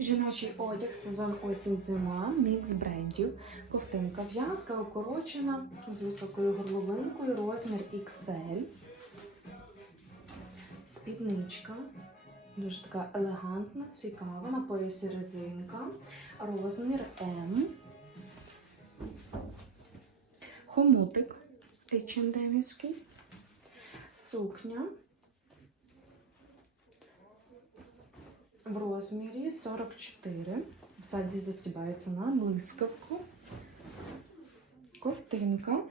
Жіночий одяг, сезон осінь-зима, мікс брендів, ковтинка в'язка укорочена з високою горловинкою, розмір XL, спідничка, дуже така елегантна, цікава, на поясі резинка, розмір М, хомутик H&M-івський, сукня в розмірі 44. Ззаді застібається на блискавку. Ковтинка.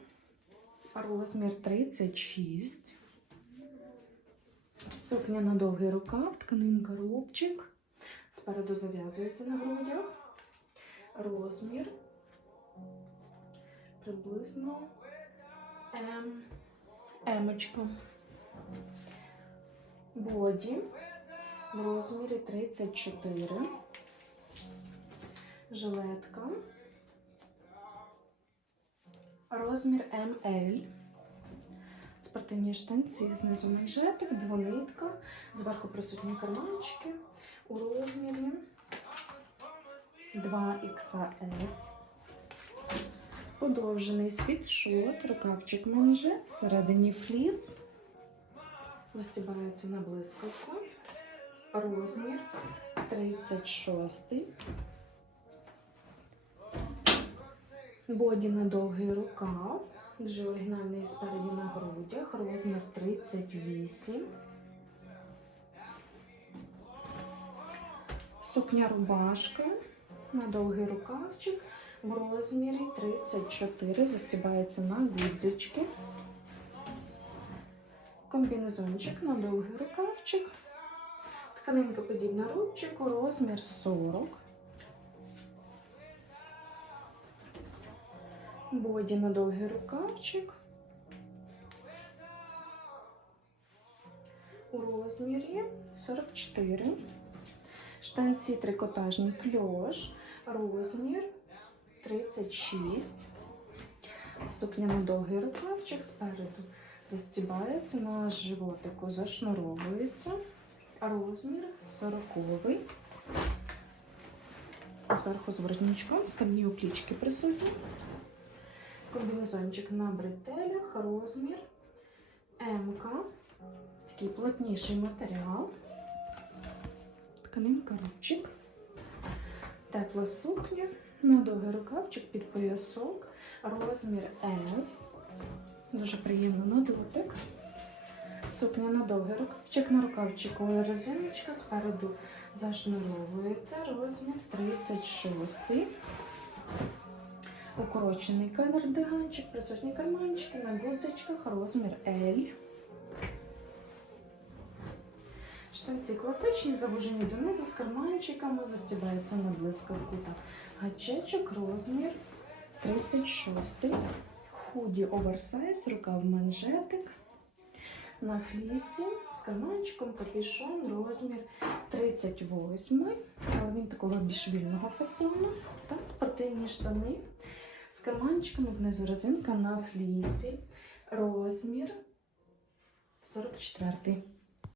Розмір 36. Сукня на довгий рукав, тканинка рубчик. Спереду зав'язується на грудях. Розмір приблизно М. Емочка. Боді в розмірі 34. Жилетка. Розмір МЛ. Спортивні штанці, знизу манжетик, двонитка, зверху присутні карманчики у розмірі 2XS. Подовжений світшот, рукавчик манжет, всередині фліс. Застібається на блискавку. Розмір 36. Боді на довгий рукав. Дуже оригінальний спереді на грудях. Розмір 38. Сукня рубашка на довгий рукавчик в розмірі 34. Застібається на гудзички. Комбінезончик на довгий рукавчик. Тканинка подібна рубчику, розмір 40. Боді на довгий рукавчик. У розмірі 44. Штанці трикотажні кльош. Розмір 36. Сукня на довгий рукавчик спереду застібається на животику, зашнуровується. Розмір 40. Зверху з воротничком стальні оклічки присутні. Комбінезончик на бретелях, розмір МК. Такий плотніший матеріал. Тканинка рубчик. Тепла сукня. На довгий рукавчик під поясок. Розмір С. Дуже приємно на дотик. Сукня на довгий рукавчик, на рукавчику резиночка, спереду зашнуровується, розмір 36. Укорочений кардиганчик, присутні карманчики на гудзичках, розмір L. Штанці класичні, завужені донизу з карманчиками, застібається на блискавку та гачечок, розмір 36. Худі оверсайз, рукав манжетик. На флісі з карманчиком капюшон, розмір 38, але він такого більш вільного фасону. Та спортивні штани з карманчиками, знизу резинка на флісі, розмір 44.